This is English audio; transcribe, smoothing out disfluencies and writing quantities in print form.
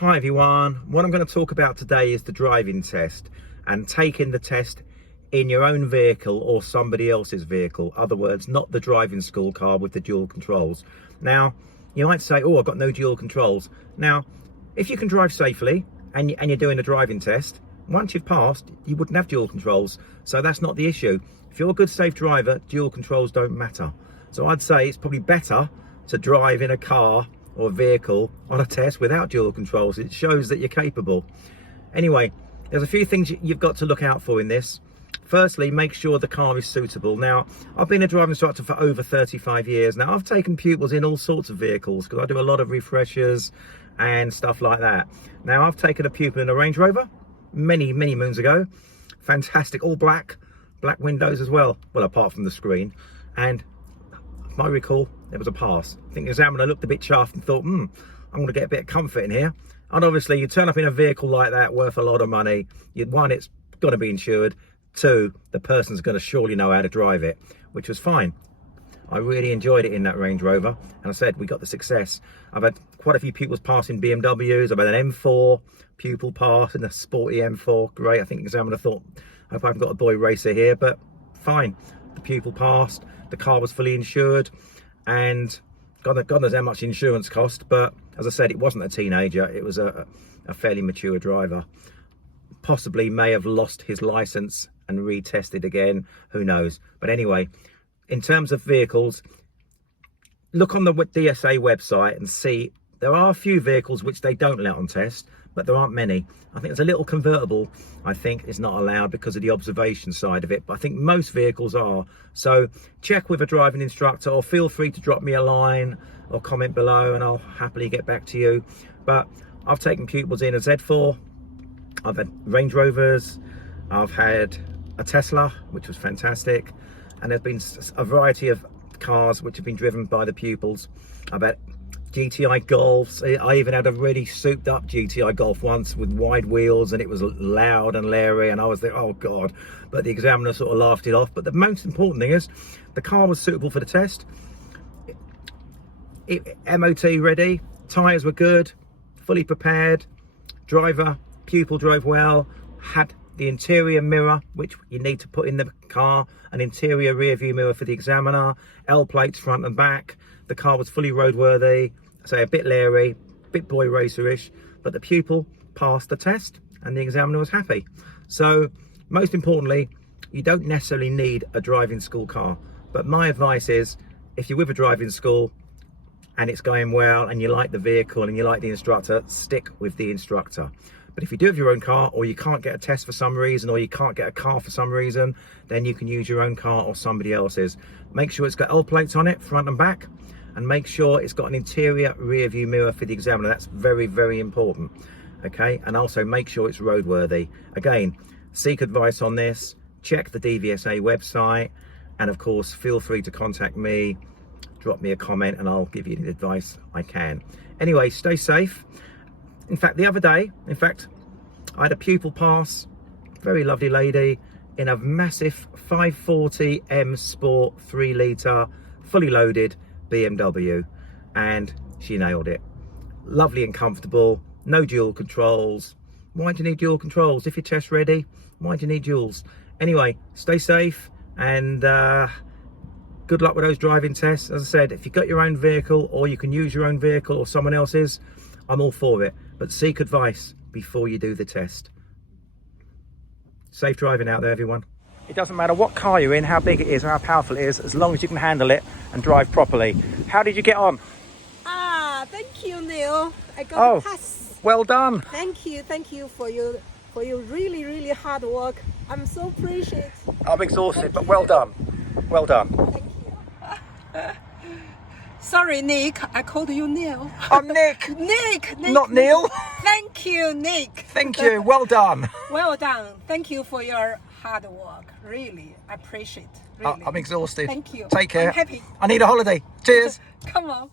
Hi everyone, what I'm going to talk about today is the driving test and taking the test in your own vehicle or somebody else's vehicle. Other words, not the driving school car with the dual controls. Now, you might say, oh, I've got no dual controls. Now, if you can drive safely and you're doing a driving test, once you've passed, you wouldn't have dual controls. So that's not the issue. If you're a good, safe driver, dual controls don't matter. So I'd say it's probably better to drive in a car or vehicle on a test without dual controls. It shows that you're capable. Anyway, there's a few things you've got to look out for in this. Firstly, make sure the car is suitable. Now, I've been a driving instructor for over 35 years. Now, I've taken pupils in all sorts of vehicles because I do a lot of refreshers and stuff like that. Now, I've taken a pupil in a Range Rover many moons ago. Fantastic, all black windows as well. Well, apart from the screen. And if I recall, there was a pass. I think the examiner looked a bit chuffed and thought, I'm going to get a bit of comfort in here. And obviously, you turn up in a vehicle like that, worth a lot of money. One, it's got to be insured. Two, the person's going to surely know how to drive it, which was fine. I really enjoyed it in that Range Rover. And I said, we got the success. I've had quite a few pupils pass in BMWs. I've had an M4 pupil pass in a sporty M4. Great. I think the examiner thought, I hope I haven't got a boy racer here, but fine. The pupil passed. The car was fully insured. And God knows how much insurance cost, but as I said, it wasn't a teenager. It was a fairly mature driver. Possibly may have lost his license and retested again. Who knows? But anyway, in terms of vehicles, look on the DSA website and see there are a few vehicles which they don't let on test, but there aren't many. I think there's a little convertible, I think, is not allowed because of the observation side of it, but I think most vehicles are. So check with a driving instructor, or feel free to drop me a line or comment below and I'll happily get back to you. But I've taken pupils in a Z4, I've had Range Rovers, I've had a Tesla, which was fantastic, and there's been a variety of cars which have been driven by the pupils. I've had GTI Golfs. I even had a really souped up GTI Golf once with wide wheels, and it was loud and leery, and I was like, oh God. But the examiner sort of laughed it off. But the most important thing is the car was suitable for the test. MOT ready, tyres were good, fully prepared, pupil drove well, had the interior mirror, which you need to put in the car, an interior rear view mirror for the examiner, L plates front and back. The car was fully roadworthy, so a bit leery, a bit boy racerish, but the pupil passed the test and the examiner was happy. So most importantly, you don't necessarily need a driving school car, but my advice is, if you're with a driving school and it's going well and you like the vehicle and you like the instructor, stick with the instructor. But if you do have your own car, or you can't get a test for some reason, or you can't get a car for some reason, then you can use your own car or somebody else's. Make sure it's got L plates on it, front and back, and make sure it's got an interior rear view mirror for the examiner. That's very important. Okay, and also make sure it's roadworthy. Again, seek advice on this, check the DVSA website, and of course, feel free to contact me, drop me a comment, and I'll give you the advice I can. Anyway, stay safe. In fact, the other day, I had a pupil pass, very lovely lady, in a massive 540 M Sport 3 litre, fully loaded BMW, and she nailed it. Lovely and comfortable, no dual controls. Why do you need dual controls? If you're test ready, why do you need duals? Anyway, stay safe, and good luck with those driving tests. As I said, if you've got your own vehicle, or you can use your own vehicle or someone else's, I'm all for it. But seek advice before you do the test. Safe driving out there, everyone. It doesn't matter what car you're in, how big it is, or how powerful it is, as long as you can handle it and drive properly. How did you get on? Thank you, Neil. I got a pass. Well done. Thank you for your really hard work. I'm so appreciative. I'm exhausted, but well done. Well done. Thank you. Sorry, Nick. I called you Neil. I'm Nick. Nick. Not Neil. Thank you, Nick. Thank you. Well done. Well done. Thank you for your hard work. Really, I appreciate it. Really. I'm exhausted. Thank you. Take care. I'm happy. I need a holiday. Cheers. Come on.